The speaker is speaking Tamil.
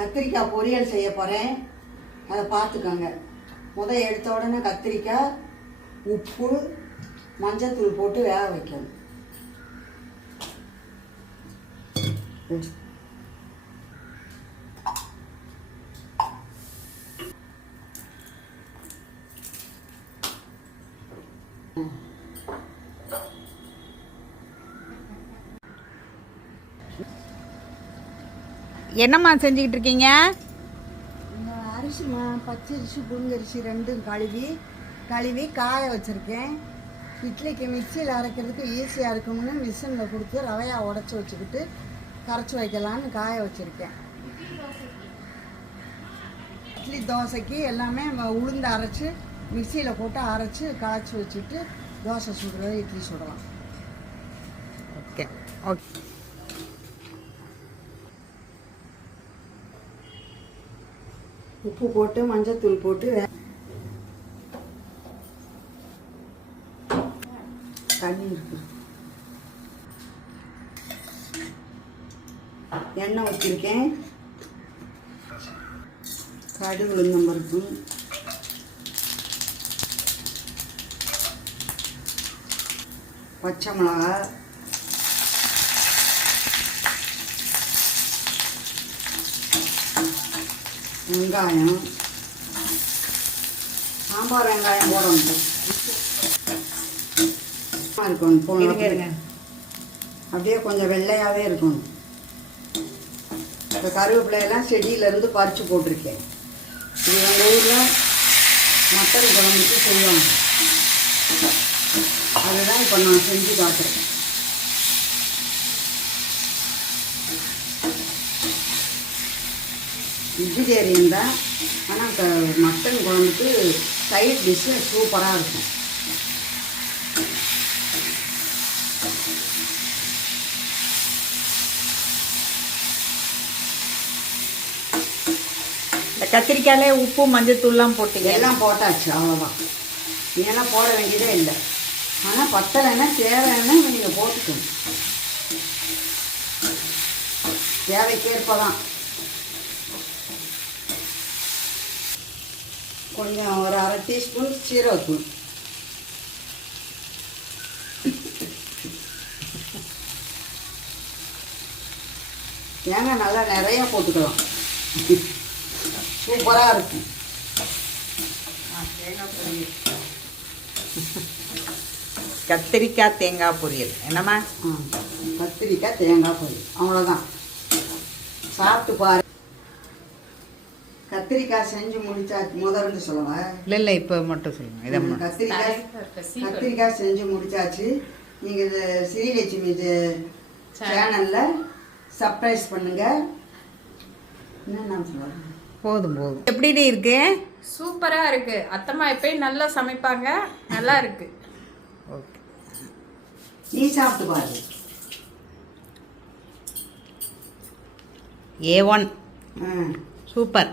கத்திரிக்காய் பொரியல் செய்ய போகிறேன் அதை பார்த்துக்கோங்க. முத எடுத்த உடனே கத்திரிக்காய் உப்பு மஞ்சத்தூள் போட்டு வேக வைக்கணும். என்னம்மா செஞ்சுக்கிட்டு இருக்கீங்க? இந்த அரிசிமா பச்சை அரிசி புழுங்கரிசி ரெண்டும் கழுவி கழுவி காய வச்சுருக்கேன். இட்லிக்கு மிக்சியில் அரைக்கிறதுக்கு ஈஸியாக இருக்கும்னு மிஷினில் கொடுத்து ரவையா உடச்சி வச்சுக்கிட்டு கரைச்சி வைக்கலான்னு காய வச்சுருக்கேன். இட்லி தோசைக்கு எல்லாமே உளுந்து அரைச்சி மிக்சியில் போட்டு அரைச்சி காய்ச்சி வச்சுட்டு தோசை சுடுறது இட்லி சுடலாம். Okay okay. உப்பு போட்டு மஞ்சத்தூள் போட்டு தண்ணி இருக்கு. எண்ணெய் ஊற்றிருக்கேன் கடுகு உளுந்தம் பருப்பு. பச்சை மிளகா வெங்காயம். சாம்பார் வெங்காயம் போடணும். இருக்கணும் போன அப்படியே கொஞ்சம் வெள்ளையாகவே இருக்கணும். இந்த கருவேப்பிலையெல்லாம் செடியிலேருந்து பறித்து போட்டிருக்கேன். இது எங்கள் ஊரில் மட்டன் குழம்புக்கு செய்வாங்க. அதுதான் இப்போ நான் செஞ்சு காட்டுறேன் வெஜிடேரியன் தான். ஆனால் க மட்டன் குழம்புக்கு சைட் டிஷ்ஷு சூப்பராக இருக்கும். இந்த கத்திரிக்காயிலே உப்பு மஞ்சத்தூள்லாம் போட்டீங்க. எல்லாம் போட்டாச்சு அவ்வளோதான் இதெல்லாம் போட வேண்டியதே இல்லை. ஆனால் பத்தலைன்னா தேவைன்னா நீங்கள் போட்டுக்கணும் தேவைக்கேற்ப தான் கொஞ்சம் ஒரு அரை டீஸ்பூன் சீரகத்தூள் தேங்காய் நல்லா நிறையா போட்டுக்கலாம். சூப்பராக இருக்கும் கத்திரிக்காய் தேங்காய் பொரியல். என்னம்மா? ஆ, கத்திரிக்காய் தேங்காய் பொரி அவ்வளோதான் சாப்பிட்டு பாரு. கத்திரிக்காய் செஞ்சு முடிச்சா முதல்ல சொல்லவா? இல்லை இல்லை இப்போ மட்டும் சொல்லுங்கள் இதை. கத்திரிக்காய் கத்திரிக்காய் செஞ்சு முடிச்சாச்சு. நீங்கள் இது ஸ்ரீலட்சுமி சேனலில் சர்ப்ரைஸ் பண்ணுங்க. என்ன நான் சொல்லுவேன் போதும் போதும். எப்படி இருக்கு? சூப்பரா இருக்கு. அத்தம்மா எப்பயும் நல்லா சமைப்பாங்க. நல்லா இருக்கு. ஓகே. நீ சாப்பிட்டு பாரு. A one. ஆ. சூப்பர்.